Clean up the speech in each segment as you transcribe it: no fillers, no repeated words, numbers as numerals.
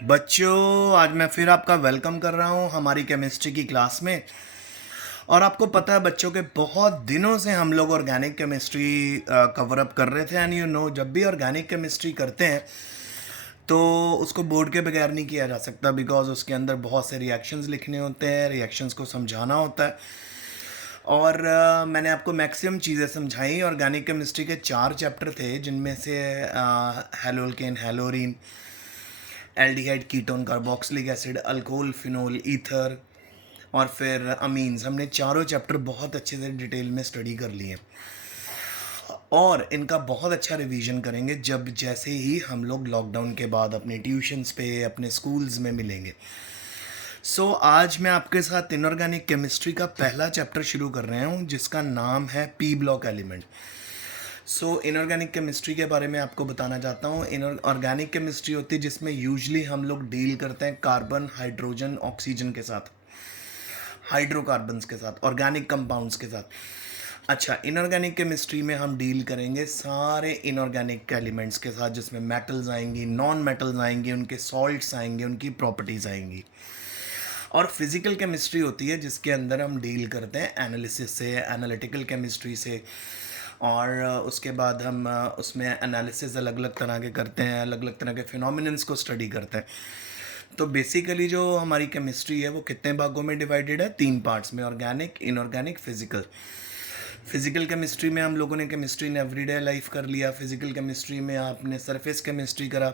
बच्चों, आज मैं फिर आपका वेलकम कर रहा हूँ हमारी केमिस्ट्री की क्लास में। और आपको पता है बच्चों के बहुत दिनों से हम लोग ऑर्गेनिक केमिस्ट्री कवर अप कर रहे थे। एंड जब भी ऑर्गेनिक केमिस्ट्री करते हैं तो उसको बोर्ड के बगैर नहीं किया जा सकता, बिकॉज उसके अंदर बहुत से रिएक्शंस लिखने होते हैं, रिएक्शंस को समझाना होता है। और मैंने आपको मैक्सिमम चीज़ें समझाई। ऑर्गेनिक केमिस्ट्री के 4 चैप्टर थे, जिनमें से haloalkane, haloarene, aldehyde, ketone, carboxylic acid, alcohol, phenol, ether और फिर अमीन्स। हमने चारों चैप्टर बहुत अच्छे से डिटेल में स्टडी कर लिए और इनका बहुत अच्छा रिवीजन करेंगे जब जैसे ही हम लोग लॉकडाउन के बाद अपने ट्यूशन्स पे, अपने स्कूल्स में मिलेंगे। आज मैं आपके साथ इनऑर्गेनिक केमिस्ट्री का पहला चैप्टर शुरू कर रहा हूँ, जिसका नाम है P block element. Inorganic chemistry के बारे में आपको बताना चाहता हूँ। इनऑर्गेनिक केमिस्ट्री होती है जिसमें यूजली हम लोग डील करते हैं कार्बन, हाइड्रोजन, ऑक्सीजन के साथ, हाइड्रोकार्बन्स के साथ, ऑर्गेनिक कंपाउंड्स के साथ। अच्छा, इनऑर्गेनिक केमिस्ट्री में हम डील करेंगे सारे इनऑर्गेनिक एलिमेंट्स के साथ, जिसमें मेटल्स आएंगी, नॉन मेटल्स आएंगी, उनके सॉल्ट्स आएंगे, उनकी प्रॉपर्टीज़ आएंगी। और फिज़िकल केमिस्ट्री होती है जिसके अंदर हम डील करते हैं एनालिसिस से, एनालिटिकल केमिस्ट्री से। और उसके बाद हम उसमें एनालिसिस अलग अलग तरह के करते हैं, अलग अलग तरह के फिनोमिनन्स को स्टडी करते हैं। तो बेसिकली जो हमारी केमिस्ट्री है वो कितने भागों में डिवाइडेड है? 3 पार्ट्स में, organic, inorganic, physical. Physical chemistry में हम लोगों ने केमिस्ट्री इन एवरीडे लाइफ कर लिया। फिजिकल केमिस्ट्री में आपने सरफेस केमिस्ट्री करा।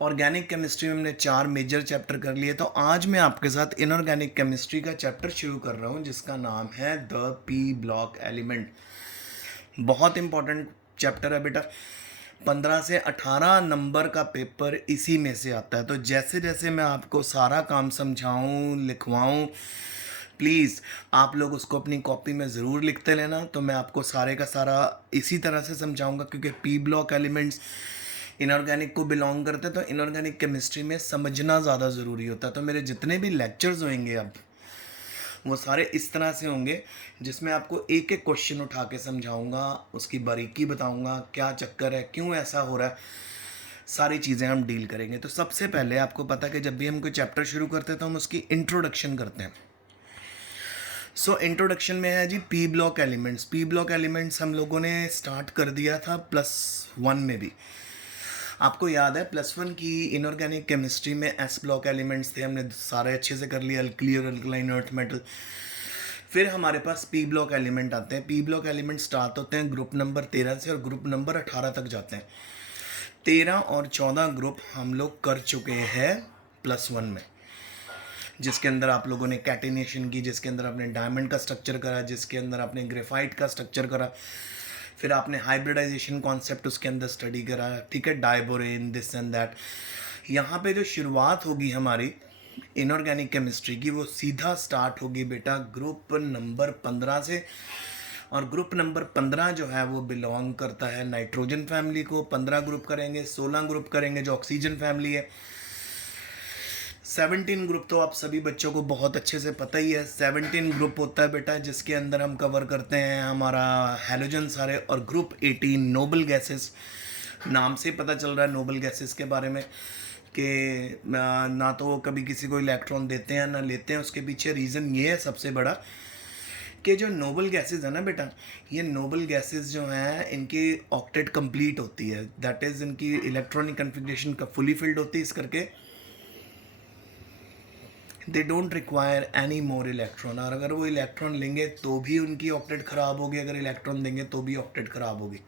ऑर्गेनिक केमिस्ट्री में हमने 4 मेजर चैप्टर कर लिए। तो आज मैं आपके साथ इनऑर्गेनिक केमिस्ट्री का चैप्टर शुरू कर रहा हूँ, जिसका नाम है द पी ब्लॉक एलिमेंट। बहुत इंपॉर्टेंट चैप्टर है बेटा। 15 से 18 नंबर का पेपर इसी में से आता है। तो जैसे जैसे मैं आपको सारा काम समझाऊं, लिखवाऊं, प्लीज़ आप लोग उसको अपनी कॉपी में ज़रूर लिखते लेना। तो मैं आपको सारे का सारा इसी तरह से समझाऊंगा, क्योंकि पी ब्लॉक एलिमेंट्स इनऑर्गेनिक को बिलोंग करते हैं। तो इनऑर्गेनिक केमिस्ट्री में समझना ज़्यादा ज़रूरी होता है। तो मेरे जितने भी लेक्चर्स होंगे अब, वो सारे इस तरह से होंगे जिसमें आपको एक एक क्वेश्चन उठा के समझाऊंगा, उसकी बारीकी बताऊंगा, क्या चक्कर है, क्यों ऐसा हो रहा है, सारी चीज़ें हम डील करेंगे। तो सबसे पहले आपको पता है कि जब भी हम कोई चैप्टर शुरू करते हैं तो हम उसकी इंट्रोडक्शन करते हैं। इंट्रोडक्शन में है G P block elements. P block elements हम लोगों ने स्टार्ट कर दिया था +1 में भी। आपको याद है +1 की इनऑर्गेनिक केमिस्ट्री में एस ब्लॉक एलिमेंट्स थे, हमने सारे अच्छे से कर लिए, अल्कली और अल्कलाइन, अर्थ मेटल। फिर हमारे पास पी ब्लॉक एलिमेंट आते हैं। पी ब्लॉक एलिमेंट स्टार्ट होते हैं ग्रुप नंबर 13 से और ग्रुप नंबर 18 तक जाते हैं। 13 और 14 ग्रुप हम लोग कर चुके हैं +1 में, जिसके अंदर आप लोगों ने कैटिनेशन की, जिसके अंदर आपने डायमंड का स्ट्रक्चर करा, जिसके अंदर आपने ग्रेफाइट का स्ट्रक्चर करा, फिर आपने हाइब्रिडाइजेशन कॉन्सेप्ट उसके अंदर स्टडी करा, ठीक है, डाइबोरेन, दिस एंड दैट। यहाँ पे जो शुरुआत होगी हमारी इनऑर्गेनिक केमिस्ट्री की, वो सीधा स्टार्ट होगी बेटा ग्रुप नंबर 15 से। और ग्रुप नंबर 15 जो है वो बिलोंग करता है नाइट्रोजन फैमिली को। 15 ग्रुप करेंगे, 16 ग्रुप करेंगे जो ऑक्सीजन फैमिली है। 17 ग्रुप तो आप सभी बच्चों को बहुत अच्छे से पता ही है। 17 ग्रुप होता है बेटा जिसके अंदर हम कवर करते हैं हमारा हैलोजन सारे। और ग्रुप 18 नोबल गैसेस। नाम से पता चल रहा है नोबल गैसेस के बारे में कि ना तो वो कभी किसी को इलेक्ट्रॉन देते हैं ना लेते हैं। उसके पीछे रीज़न ये है सबसे बड़ा कि जो नोबल गैसेस है ना बेटा, ये नोबल गैसेस जो हैं इनकी ऑक्टेट कंप्लीट होती है, दैट इज़ इनकी इलेक्ट्रॉनिक कन्फिग्रेशन का फुली फिल्ड होती है। इस करके they don't require any more electron. और अगर वो इलेक्ट्रॉन लेंगे तो भी उनकी ऑक्टेट ख़राब होगी, अगर इलेक्ट्रॉन देंगे तो भी ऑक्टेट ख़राब होगी।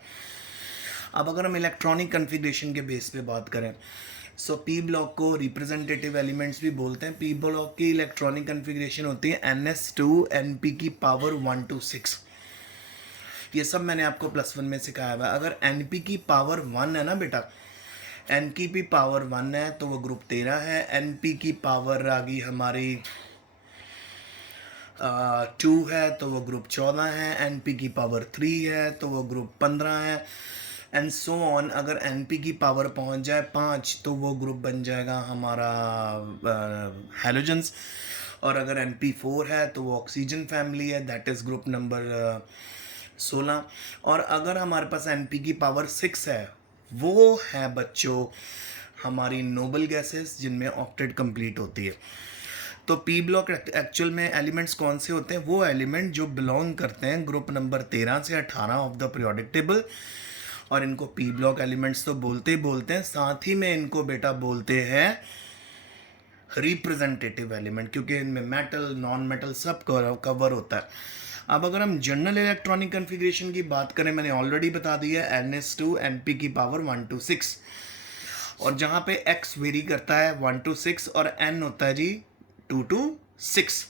अब अगर हम इलेक्ट्रॉनिक कन्फिग्रेशन के बेस पे बात करें, पी ब्लॉक को रिप्रेजेंटेटिव एलिमेंट्स भी बोलते हैं। पी ब्लॉक की इलेक्ट्रॉनिक कन्फिग्रेशन होती है NS2 NP की पावर 1 to 6। ये सब मैंने आपको +1 में सिखाया हुआ है। अगर NP की पावर 1 है ना बेटा, NP की पावर 1 है तो वो ग्रुप 13 है। NP की पावर आ गई हमारी 2 है तो वो ग्रुप 14 है। NP की पावर 3 है तो वो ग्रुप 15 है। And so on. अगर NP की पावर पहुंच जाए 5 तो वो ग्रुप बन जाएगा हमारा हैलोजन्स। और अगर NP4 है तो वो ऑक्सीजन फैमिली है, दैट इज़ ग्रुप नंबर 16। और अगर हमारे पास NP की पावर 6 है, वो है बच्चों हमारी नोबल गैसेस जिनमें ऑक्टेट कंप्लीट होती है। तो पी ब्लॉक एक्चुअल में एलिमेंट्स कौन से होते हैं? वो एलिमेंट जो बिलोंग करते हैं ग्रुप नंबर 13 से 18 ऑफ द पीरियोडिक टेबल, और इनको पी ब्लॉक एलिमेंट्स तो बोलते ही बोलते हैं, साथ ही में इनको बेटा बोलते हैं रिप्रेजेंटेटिव एलिमेंट, क्योंकि इनमें मेटल नॉन मेटल सब कवर होता है। अब अगर हम जनरल इलेक्ट्रॉनिक कन्फिग्रेशन की बात करें, मैंने ऑलरेडी बता दिया NS2 Np की पावर 1 to 6, और जहाँ पे x वेरी करता है 1 to 6 और n होता है जी 2 to 6।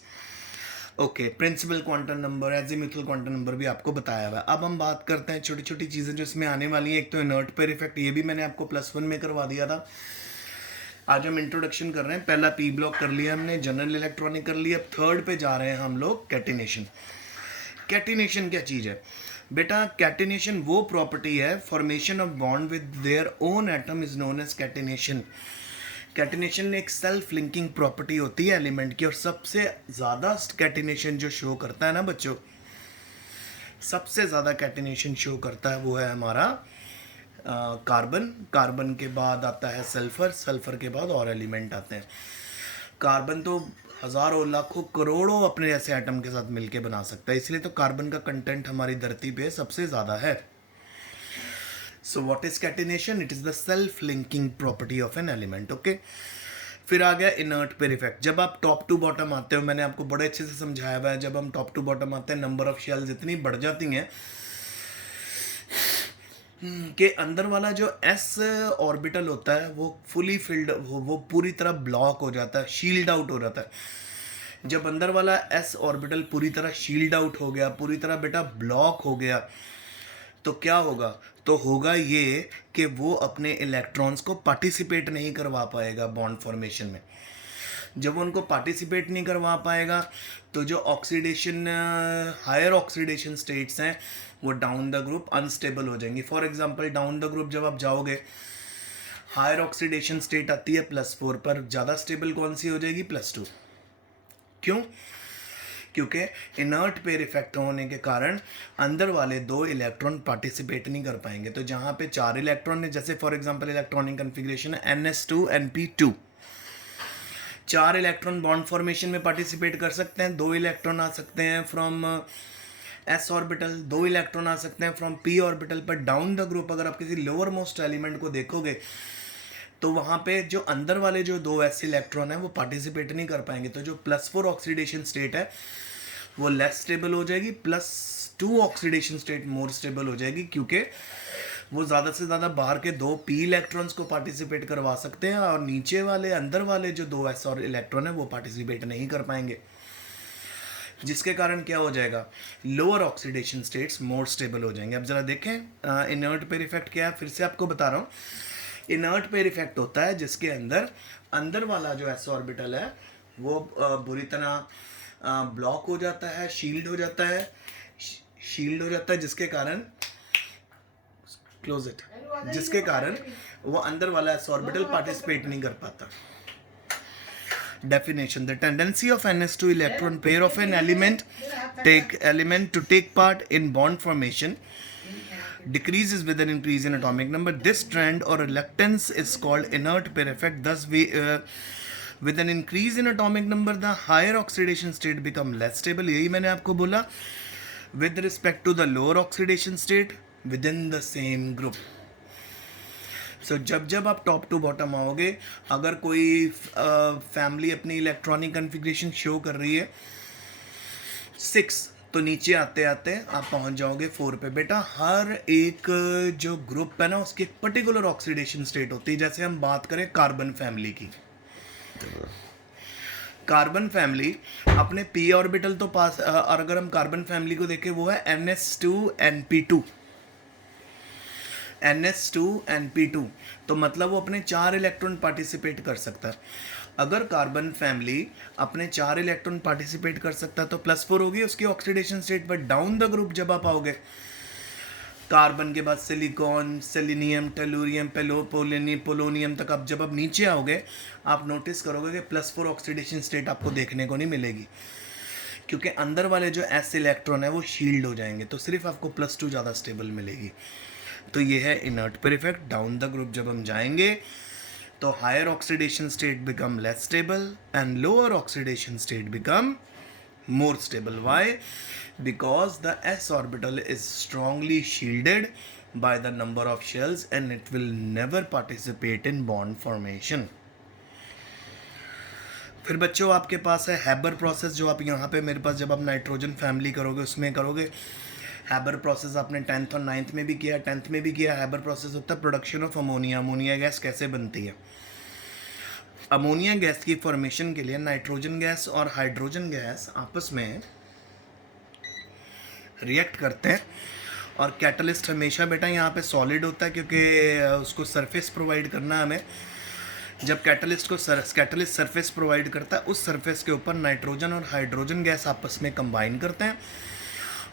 Okay, principal quantum number, azimuthal quantum number भी आपको बताया हुआ है। अब हम बात करते हैं छोटी छोटी चीज़ें जो इसमें आने वाली हैं। एक तो इनर्ट पेयर इफेक्ट, ये भी मैंने आपको +1 में करवा दिया था। आज हम इंट्रोडक्शन कर रहे हैं। पहला पी ब्लॉक कर लिया हमने, जनरल इलेक्ट्रॉनिक कर लिया। अब थर्ड पे जा रहे हैं हम लोग, कैटिनेशन। कैटिनेशन क्या चीज़ है बेटा? कैटिनेशन वो प्रॉपर्टी है, formation of bond with their own atom is known as catenation. Catenation एक सेल्फ लिंकिंग प्रॉपर्टी होती है एलिमेंट की, और सबसे ज़्यादा कैटिनेशन जो शो करता है ना बच्चों, सबसे ज़्यादा कैटिनेशन शो करता है वो है हमारा कार्बन। कार्बन के बाद आता है सल्फर, सल्फर के बाद और एलिमेंट आते हैं। कार्बन तो हज़ारों लाखों करोड़ों अपने जैसे एटम के साथ मिलके बना सकता है, इसलिए तो कार्बन का कंटेंट हमारी धरती पे सबसे ज़्यादा है। So what is catenation? It is the self linking property of an element. Okay, फिर आ गया इनर्ट पेयर इफेक्ट। जब आप टॉप टू बॉटम आते हो, मैंने आपको बड़े अच्छे से समझाया हुआ है, जब हम टॉप टू बॉटम आते हैं नंबर ऑफ शेल्स इतनी बढ़ जाती हैं कि अंदर वाला जो s ऑर्बिटल होता है वो फुली फिल्ड, वो पूरी तरह ब्लॉक हो जाता है, शील्ड आउट हो जाता है। जब अंदर वाला s ऑर्बिटल पूरी तरह शील्ड आउट हो गया, पूरी तरह बेटा ब्लॉक हो गया, तो क्या होगा? तो होगा ये कि वो अपने इलेक्ट्रॉन्स को पार्टिसिपेट नहीं करवा पाएगा बॉन्ड फॉर्मेशन में। जब वो उनको पार्टिसिपेट नहीं करवा पाएगा तो जो ऑक्सीडेशन, हायर ऑक्सीडेशन स्टेट्स हैं वो डाउन द ग्रुप अनस्टेबल हो जाएंगी। For example down the group जब आप जाओगे, हायर ऑक्सीडेशन स्टेट आती है +4 पर, ज़्यादा स्टेबल कौन सी हो जाएगी? +2। क्यों? क्योंकि इनर्ट पेयर इफेक्ट होने के कारण अंदर वाले 2 इलेक्ट्रॉन पार्टिसिपेट नहीं कर पाएंगे। तो जहाँ पे 4 इलेक्ट्रॉन है, जैसे फॉर एग्जांपल इलेक्ट्रॉनिक कन्फिग्रेशन है NS2 Np2, 4 electron bond formation में पार्टिसिपेट कर सकते हैं। 2 इलेक्ट्रॉन आ सकते हैं फ्रॉम s ऑर्बिटल, 2 इलेक्ट्रॉन आ सकते हैं फ्रॉम p ऑर्बिटल। पर डाउन द ग्रुप अगर आप किसी लोअर मोस्ट एलिमेंट को देखोगे तो वहाँ पे जो अंदर वाले जो 2 s इलेक्ट्रॉन है वो पार्टिसिपेट नहीं कर पाएंगे। तो जो +4 ऑक्सीडेशन स्टेट है वो लेस स्टेबल हो जाएगी, +2 ऑक्सीडेशन स्टेट मोर स्टेबल हो जाएगी, क्योंकि वो ज़्यादा से ज़्यादा बाहर के 2 p इलेक्ट्रॉन्स को पार्टिसिपेट करवा सकते हैं, और नीचे वाले अंदर वाले जो 2 s और इलेक्ट्रॉन है वो पार्टिसिपेट नहीं कर पाएंगे। जिसके कारण क्या हो जाएगा? Lower oxidation states more stable हो जाएंगे। अब ज़रा देखें इनर्ट पेयर इफेक्ट क्या है, फिर से आपको बता रहा हूँ। इनर्ट पेयर इफेक्ट होता है जिसके अंदर वाला जो s ऑर्बिटल है वो बुरी तरह ब्लॉक हो जाता है, शील्ड हो जाता है, जिसके कारण क्लोज इट, जिसके कारण वो अंदर वाला s ऑर्बिटल पार्टिसिपेट नहीं कर पाता। Definition: the tendency of NS2 electron pair of an element to take part in bond formation decreases with an increase in atomic number. This trend or reluctance is called inert pair effect. Thus, with an increase in atomic number, the higher oxidation state become less stable. यही मैंने आपको बोला with respect to the lower oxidation state within the same group. सो जब आप top to bottom आओगे, अगर कोई family अपनी इलेक्ट्रॉनिक कन्फिग्रेशन शो कर रही है 6, तो नीचे आते आते आप पहुंच जाओगे 4 पे। बेटा हर एक जो ग्रुप है ना उसकी एक पर्टिकुलर ऑक्सीडेशन स्टेट होती है। जैसे हम बात करें कार्बन फैमिली की, कार्बन फैमिली अपने p ऑर्बिटल तो पास, और अगर हम कार्बन फैमिली को देखें वो है NS2 Np2, NS2 Np2, तो मतलब वो अपने 4 इलेक्ट्रॉन पार्टिसिपेट कर सकता है। अगर कार्बन फैमिली अपने 4 इलेक्ट्रॉन पार्टिसिपेट कर सकता है तो +4 होगी उसकी ऑक्सीडेशन स्टेट। पर डाउन द ग्रुप जब आप आओगे, कार्बन के बाद सिलिकॉन, सेलेनियम, टेलुरियम, पोलोनियम तक आप जब नीचे आओगे, आप नोटिस करोगे कि +4 ऑक्सीडेशन स्टेट आपको देखने को नहीं मिलेगी, क्योंकि अंदर वाले जो s इलेक्ट्रॉन है वो शील्ड हो जाएंगे, तो सिर्फ आपको +2 ज़्यादा स्टेबल मिलेगी। तो ये है inert pair effect. Down the group जब हम जाएंगे तो higher oxidation state become less stable and lower oxidation state become more stable. Why? Because the s orbital is strongly shielded by the number of shells and it will never participate in bond formation. फिर बच्चों आपके पास है Haber process, जो आप यहाँ पे मेरे पास जब आप नाइट्रोजन फैमिली करोगे उसमें करोगे। हैबर प्रोसेस आपने 10th और 9th में भी किया, 10th में भी किया। हैबर प्रोसेस होता है production of ammonia. Ammonia gas कैसे बनती है? अमोनिया गैस की फॉर्मेशन के लिए नाइट्रोजन गैस और हाइड्रोजन गैस आपस में रिएक्ट करते हैं और कैटलिस्ट हमेशा बेटा यहाँ पे सॉलिड होता है क्योंकि उसको सरफेस प्रोवाइड करना है हमें। जब कैटलिस्ट सरफेस प्रोवाइड करता है, उस सरफेस के ऊपर नाइट्रोजन और हाइड्रोजन गैस आपस में कंबाइन करते हैं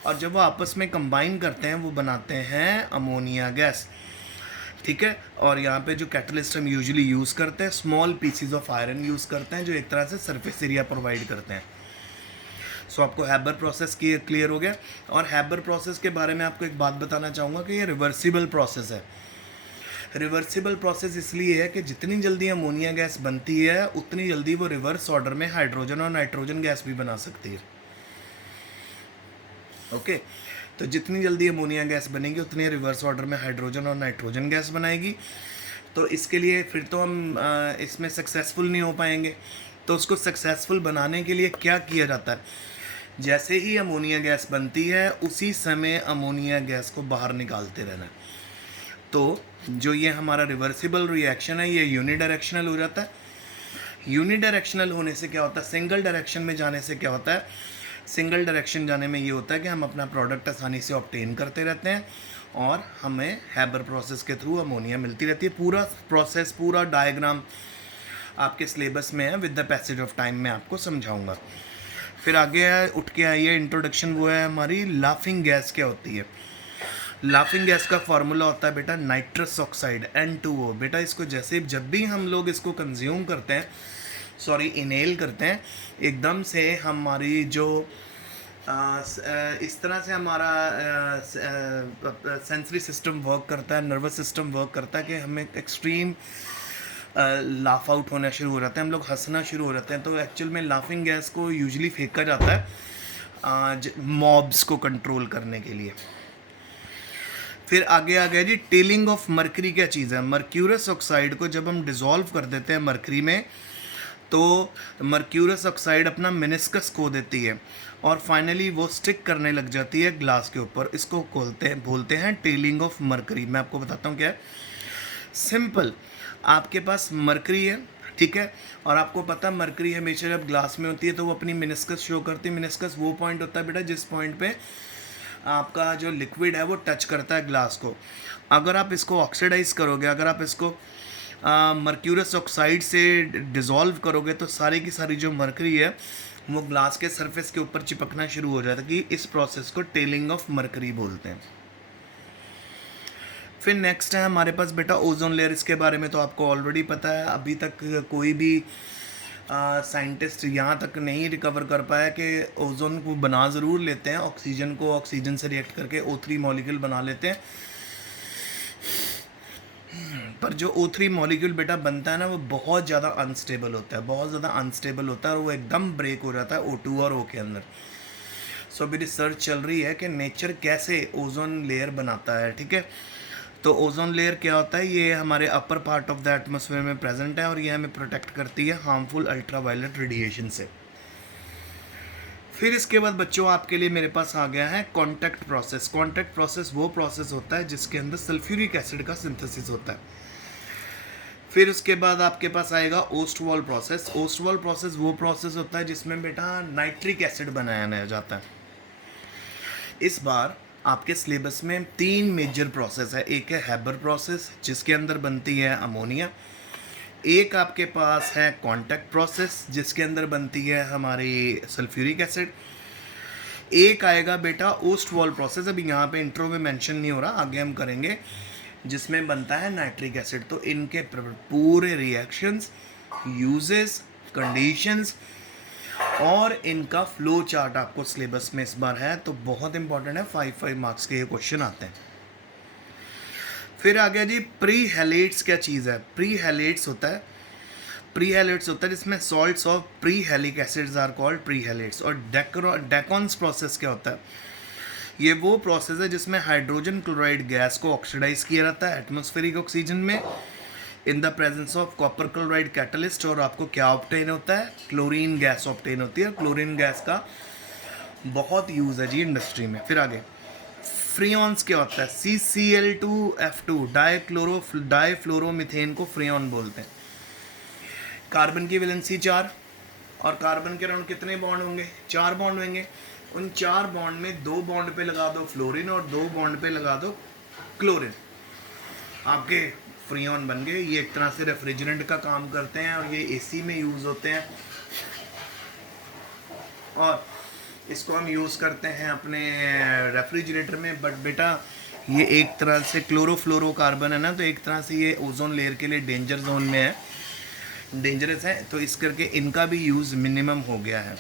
और जब वो आपस में कंबाइन करते हैं वो बनाते हैं अमोनिया गैस। ठीक है, और यहाँ पे जो कैटलिस्ट हम यूजुअली यूज़ करते हैं small PCs of iron use करते हैं जो एक तरह से सरफेस एरिया प्रोवाइड करते हैं। सो आपको हैबर प्रोसेस की क्लियर हो गया। और हैबर प्रोसेस के बारे में आपको एक बात बताना चाहूँगा कि ये रिवर्सिबल प्रोसेस है। रिवर्सिबल प्रोसेस इसलिए है कि जितनी जल्दी अमोनिया गैस बनती है उतनी जल्दी वो रिवर्स ऑर्डर में हाइड्रोजन और नाइट्रोजन गैस भी बना सकती है। ओके, तो जितनी जल्दी अमोनिया गैस बनेगी उतनी रिवर्स ऑर्डर में हाइड्रोजन और नाइट्रोजन गैस बनाएगी। तो इसके लिए फिर तो हम इसमें सक्सेसफुल नहीं हो पाएंगे। तो उसको सक्सेसफुल बनाने के लिए क्या किया जाता है? जैसे ही अमोनिया गैस बनती है उसी समय अमोनिया गैस को बाहर निकालते रहना है। तो जो ये हमारा रिवर्सिबल रिएक्शन है ये यूनिडायरेक्शनल हो जाता है। यूनिडायरेक्शनल होने से क्या होता है? सिंगल डायरेक्शन में जाने से क्या होता है? सिंगल डायरेक्शन जाने में ये होता है कि हम अपना प्रोडक्ट आसानी से ऑब्टेन करते रहते हैं और हमें हैबर प्रोसेस के थ्रू अमोनिया मिलती रहती है। पूरा प्रोसेस, पूरा डायग्राम आपके सिलेबस में है, with the passage of time में आपको समझाऊंगा। फिर आगे उठ के आइए इंट्रोडक्शन, वो है हमारी लाफिंग गैस क्या होती है। लाफिंग गैस का फार्मूला होता है बेटा नाइट्रस ऑक्साइड N2O। बेटा इसको जैसे जब भी हम लोग इसको कंज्यूम करते हैं, इनहेल करते हैं, एकदम से हमारी जो इस तरह से हमारा सेंसरी सिस्टम वर्क करता है, नर्वस सिस्टम वर्क करता है कि हमें एक्सट्रीम लाफ आउट होना शुरू हो जाता है, हम लोग हंसना शुरू हो जाते हैं। तो एक्चुअल में लाफिंग गैस को यूजुअली फेंका जाता है मॉब्स को कंट्रोल करने के लिए। फिर आगे आ गया जी टेलिंग ऑफ मरकरी। क्या चीज़ है? मर्क्यूरस ऑक्साइड को जब हम डिज़ोल्व कर देते हैं मरकरी में तो मर्क्यूरस ऑक्साइड अपना मेनिस्कस खो देती है और फाइनली वो स्टिक करने लग जाती है ग्लास के ऊपर। इसको बोलते हैं टेलिंग ऑफ मरकरी। मैं आपको बताता हूँ क्या है। सिंपल, आपके पास मरकरी है, ठीक है, और आपको पता है मरकरी हमेशा जब ग्लास में होती है तो वो अपनी मेनिस्कस शो करती है। मेनिस्कस वो पॉइंट होता है बेटा जिस पॉइंट पे आपका जो लिक्विड है वो टच करता है ग्लास को। अगर आप इसको ऑक्सीडाइज करोगे, अगर आप इसको मर्क्यूरस ऑक्साइड से डिज़ोल्व करोगे तो सारी की सारी जो मरकरी है वो ग्लास के सरफेस के ऊपर चिपकना शुरू हो जाता है कि इस प्रोसेस को टेलिंग ऑफ मरकरी बोलते हैं। फिर नेक्स्ट है हमारे पास बेटा ओजोन लेयर। इसके बारे में तो आपको ऑलरेडी पता है। अभी तक कोई भी साइंटिस्ट यहाँ तक नहीं रिकवर कर पाया कि ओजोन को बना ज़रूर लेते हैं, ऑक्सीजन को ऑक्सीजन से रिएक्ट करके O3 मॉलिक्यूल बना लेते हैं, पर जो O3 मॉलिक्यूल बेटा बनता है ना वो बहुत ज़्यादा अनस्टेबल होता है, बहुत ज़्यादा अनस्टेबल होता है और वो एकदम ब्रेक हो जाता है O2 और O के अंदर। सो अभी रिसर्च चल रही है कि नेचर कैसे ओजोन लेयर बनाता है, ठीक है। तो ओजोन लेयर क्या होता है? ये हमारे upper part of the atmosphere में प्रेजेंट है और ये हमें प्रोटेक्ट करती है हार्मफुल अल्ट्रावायलेट रेडिएशन से। फिर इसके बाद बच्चों आपके लिए मेरे पास आ गया है कॉन्टैक्ट प्रोसेस। कॉन्टैक्ट प्रोसेस वो प्रोसेस होता है जिसके अंदर सल्फ्यूरिक एसिड का सिंथेसिस होता है। फिर उसके बाद आपके पास आएगा ओस्टवॉल प्रोसेस। ओस्टवॉल प्रोसेस वो प्रोसेस होता है जिसमें बेटा नाइट्रिक एसिड बनाया जाता है। इस बार आपके सिलेबस में 3 मेजर प्रोसेस है। एक है हैबर प्रोसेस जिसके अंदर बनती है अमोनिया, एक आपके पास है कॉन्टैक्ट प्रोसेस जिसके अंदर बनती है हमारी सल्फ्यूरिक एसिड, एक आएगा बेटा ओस्टवॉल प्रोसेस, अभी यहाँ पे इंट्रो में मेंशन नहीं हो रहा, आगे हम करेंगे, जिसमें बनता है नाइट्रिक एसिड। तो इनके पूरे रिएक्शंस, यूजेस, कंडीशंस और इनका फ्लो चार्ट आपको सिलेबस में इस बार है, तो बहुत इंपॉर्टेंट है। 5 मार्क्स के ये क्वेश्चन आते हैं। फिर आ गया जी प्री हेलेट्स। क्या चीज़ है? प्री हेलेट्स होता है, प्री हेलेट्स होता है जिसमें salts of per halic acids are called per halates. और डेकॉन्स प्रोसेस क्या होता है? ये वो प्रोसेस है जिसमें हाइड्रोजन क्लोराइड गैस को ऑक्सीडाइज किया जाता है एटमॉस्फेरिक ऑक्सीजन में in the presence of copper chloride catalyst, और आपको क्या ऑब्टेन होता है? क्लोरीन गैस ऑब्टेन होती है। क्लोरीन गैस का बहुत यूज़ है जी इंडस्ट्री में। फिर आगे फ्रियॉन्स क्या होता है? CCl2F2 डाईफ्लोरोमीथेन को फ्रियॉन बोलते हैं। कार्बन की वैलेंसी 4 और कार्बन के अराउंड कितने बॉन्ड होंगे? 4 बॉन्ड होंगे। उन 4 बॉन्ड में 2 बॉन्ड पे लगा दो फ्लोरीन और 2 बॉन्ड पे लगा दो क्लोरीन, आपके फ्रियॉन बन गए। ये एक तरह से रेफ्रिजरेंट का काम करते हैं और ये AC में यूज़ होते हैं, और इसको हम यूज़ करते हैं अपने रेफ्रिजरेटर में। बट बेटा ये एक तरह से क्लोरोफ्लोरोकार्बन है ना, तो एक तरह से ये ओजोन लेयर के लिए डेंजर जोन में है, डेंजरस है, तो इस करके इनका भी यूज़ मिनिमम हो गया है।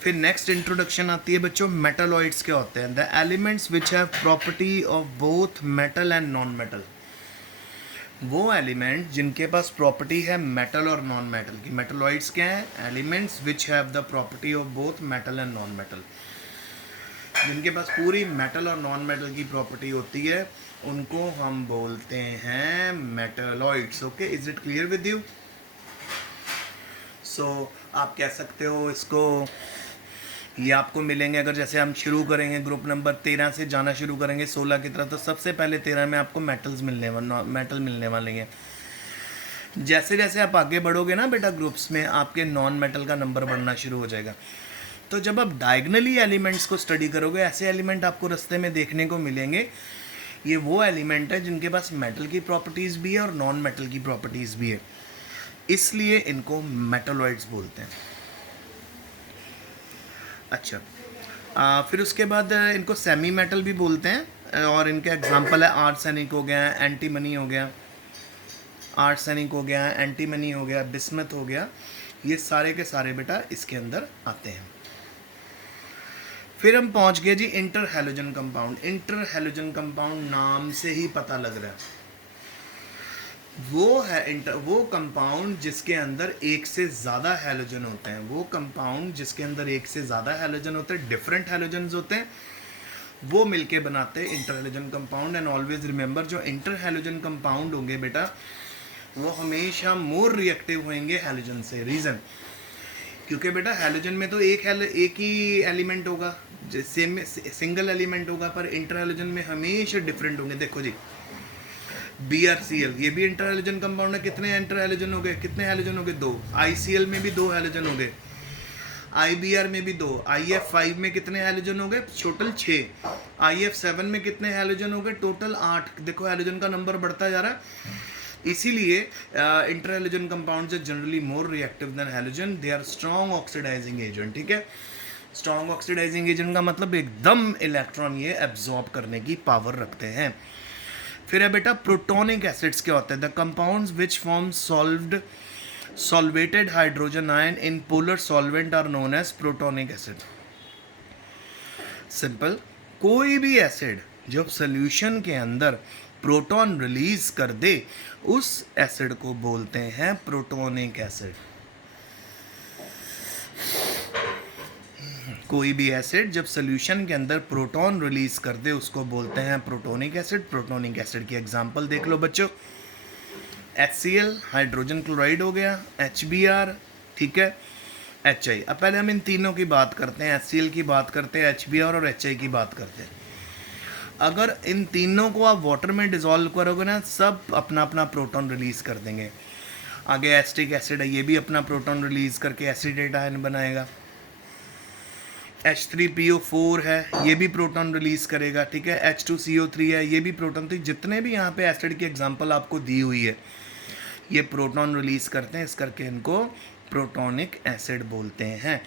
फिर नेक्स्ट इंट्रोडक्शन आती है बच्चों, मेटलॉइड्स क्या होते हैं? The elements which have property of both metal and non metal. वो एलिमेंट जिनके पास प्रॉपर्टी है मेटल और नॉन मेटल की। मेटलॉइड्स क्या है? Elements which have the property of both metal and non metal. जिनके पास पूरी मेटल और नॉन मेटल की प्रॉपर्टी होती है उनको हम बोलते हैं metalloids. Okay, is it clear with you? So आप कह सकते हो इसको, ये आपको मिलेंगे अगर जैसे हम शुरू करेंगे ग्रुप नंबर 13 से जाना शुरू करेंगे 16 की तरफ, तो सबसे पहले 13 में आपको मेटल मिलने वाले हैं। जैसे जैसे आप आगे बढ़ोगे ना बेटा ग्रुप्स में, आपके नॉन मेटल का नंबर बढ़ना शुरू हो जाएगा। तो जब आप डायगनली एलिमेंट्स को स्टडी करोगे, ऐसे एलिमेंट आपको रास्ते में देखने को मिलेंगे। ये वो एलिमेंट है जिनके पास मेटल की प्रॉपर्टीज़ भी है और नॉन मेटल की प्रॉपर्टीज़ भी है, इसलिए इनको मेटलॉइड्स बोलते हैं। अच्छा, फिर उसके बाद इनको सेमी मेटल भी बोलते हैं, और इनके एग्जांपल है आर्सेनिक हो गया, एंटीमनी हो गया, आर्सेनिक हो गया, एंटीमनी हो गया, बिस्मथ हो गया, ये सारे के सारे बेटा इसके अंदर आते हैं। फिर हम पहुंच गए जी inter halogen compound. Inter halogen compound नाम से ही पता लग रहा है, वो है वो कंपाउंड जिसके अंदर एक से ज़्यादा हैलोजन होते हैं। वो कंपाउंड जिसके अंदर एक से ज़्यादा हैलोजन होते हैं, डिफरेंट हैलोजन्स होते हैं, वो मिलके बनाते हैं inter halogen compound. And always remember, जो इंटर हैलोजन कंपाउंड होंगे बेटा वो हमेशा मोर रिएक्टिव होंगे हैलोजन से। रीज़न, क्योंकि बेटा हैलोजन में तो एक ही एलिमेंट होगा, सेम सिंगल एलिमेंट होगा, पर इंटर हैलोजन में हमेशा डिफरेंट होंगे। देखो जी BrCl, ये भी इंटर हैलोजन कंपाउंड है। कितने इंटर हैलोजन हो गए? कितने हैलोजन हो गए? 2। ICl में भी 2 हैलोजन हो गए, IBr में भी 2, IF5 में कितने हैलोजन हो गए? टोटल 6। IF7 में कितने हैलोजन हो गए? टोटल 8। देखो हैलोजन का नंबर बढ़ता जा रहा है। इसीलिए inter halogen compounds are generally more reactive than halogen, they are strong oxidising agent. ठीक है, स्ट्रॉन्ग ऑक्सीडाइजिंग एजेंट का मतलब एकदम इलेक्ट्रॉन ये एब्जॉर्ब करने की पावर रखते हैं। फिर है बेटा प्रोटोनिक एसिड्स क्या होते हैं? The compounds which form solvated hydrogen ion in polar solvent are known as protonic acid. Simple, कोई भी एसिड जब सोल्यूशन के अंदर प्रोटॉन रिलीज कर दे उस एसिड को बोलते हैं प्रोटोनिक एसिड। कोई भी एसिड जब सोल्यूशन के अंदर प्रोटॉन रिलीज कर दे उसको बोलते हैं प्रोटोनिक एसिड। प्रोटोनिक एसिड की एग्जांपल देख लो बच्चों, HCl हाइड्रोजन क्लोराइड हो गया, HBr, ठीक है, HI। अब पहले हम इन तीनों की बात करते हैं, HCl की बात करते हैं, HBr और HI की बात करते हैं। अगर इन तीनों को आप वाटर में डिज़ोल्व करोगे ना, सब अपना अपना प्रोटॉन रिलीज़ कर देंगे। आगे एसिटिक एसिड है, ये भी अपना प्रोटॉन रिलीज़ करके एसिडेट आयन बनाएगा। H3PO4 है, ये भी प्रोटॉन रिलीज़ करेगा। ठीक है, H2CO3 है, ये भी प्रोटॉन। तो जितने भी यहाँ पे एसिड की एग्जांपल आपको दी हुई है ये प्रोटॉन रिलीज़ करते हैं, इस करके इनको प्रोटोनिक एसिड बोलते हैं।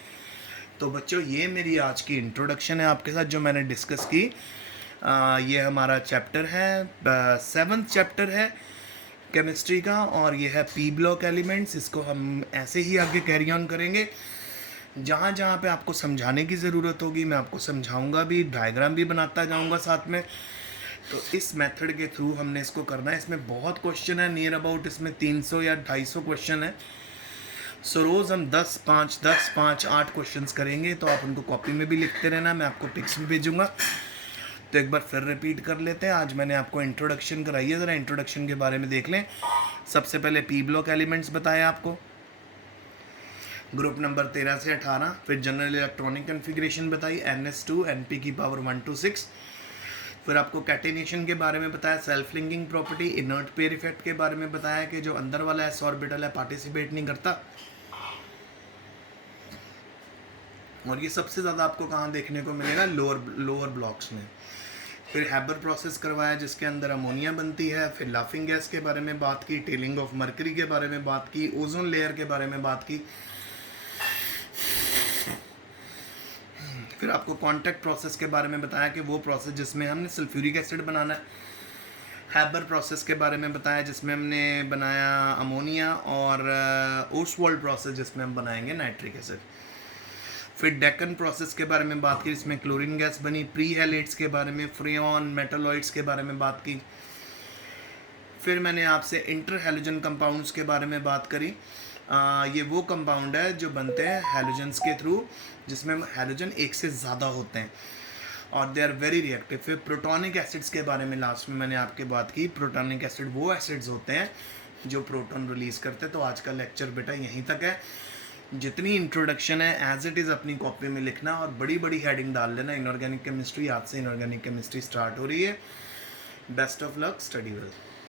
तो बच्चों ये मेरी आज की इंट्रोडक्शन है आपके साथ जो मैंने डिस्कस की। ये हमारा चैप्टर है 7th चैप्टर है केमिस्ट्री का, और ये है P ब्लॉक एलिमेंट्स। इसको हम ऐसे ही आगे कैरी ऑन करेंगे। जहाँ जहाँ पे आपको समझाने की ज़रूरत होगी मैं आपको समझाऊंगा भी, डायग्राम भी बनाता जाऊंगा साथ में, तो इस मेथड के थ्रू हमने इसको करना है। इसमें बहुत क्वेश्चन है, नियर अबाउट इसमें 300 या 250 क्वेश्चन है। सो रोज़ हम 10 5 क्वेश्चंस करेंगे, तो आप उनको कॉपी में भी लिखते रहना, मैं आपको पिक्स भी भेजूंगा। तो एक बार फिर रिपीट कर लेते हैं। आज मैंने आपको इंट्रोडक्शन कराई है, ज़रा इंट्रोडक्शन के बारे में देख लें। सबसे पहले पी ब्लॉक एलिमेंट्स बताया आपको, ग्रुप नंबर 13 से 18। फिर जनरल इलेक्ट्रॉनिक कन्फिग्रेशन बताई, NS2 NP की पावर 1 to 6। फिर आपको कैटेनेशन के बारे में बताया, self linking property, inert pair effect के बारे में बताया कि जो अंदर वाला s ऑर्बिटल है पार्टिसिपेट नहीं करता। और ये सबसे ज़्यादा आपको कहाँ देखने को मिलेगा, लोअर ब्लॉक्स में। फिर हैबर प्रोसेस करवाया जिसके अंदर अमोनिया बनती है। फिर लाफिंग गैस के बारे में बात की, टेलिंग ऑफ मरकरी के बारे में बात की, ओजोन लेयर के बारे में बात की। फिर आपको कांटेक्ट प्रोसेस के बारे में बताया कि वो प्रोसेस जिसमें हमने सल्फ्यूरिक एसिड बनाना है। हैबर प्रोसेस के बारे में बताया जिसमें हमने बनाया अमोनिया, और ओसवाल्ड प्रोसेस जिसमें हम बनाएंगे नाइट्रिक एसिड। फिर डेकन प्रोसेस के बारे में बात की जिसमें क्लोरीन गैस बनी। प्री हैलेट्स के बारे में, फ्रेऑन, मेटालॉइड्स के बारे में बात की। फिर मैंने आपसे इंटर हैलोजन कंपाउंड्स के बारे में बात करी। ये वो कंपाउंड है जो बनते हैं हैलोजन्स के थ्रू, जिसमें हैलोजन एक से ज़्यादा होते हैं और दे आर वेरी रिएक्टिव। फिर प्रोटॉनिक एसिड्स के बारे में लास्ट में मैंने आपके बात की। प्रोटॉनिक एसिड वो एसिड्स होते हैं जो प्रोटॉन रिलीज़ करते हैं। तो आज का लेक्चर बेटा यहीं तक है। जितनी इंट्रोडक्शन है एज इट इज़ अपनी कॉपी में लिखना और बड़ी बड़ी हेडिंग डाल लेना। इनऑर्गेनिक केमिस्ट्री, आज से इनऑर्गेनिक केमिस्ट्री स्टार्ट हो रही है। Best of luck, study well.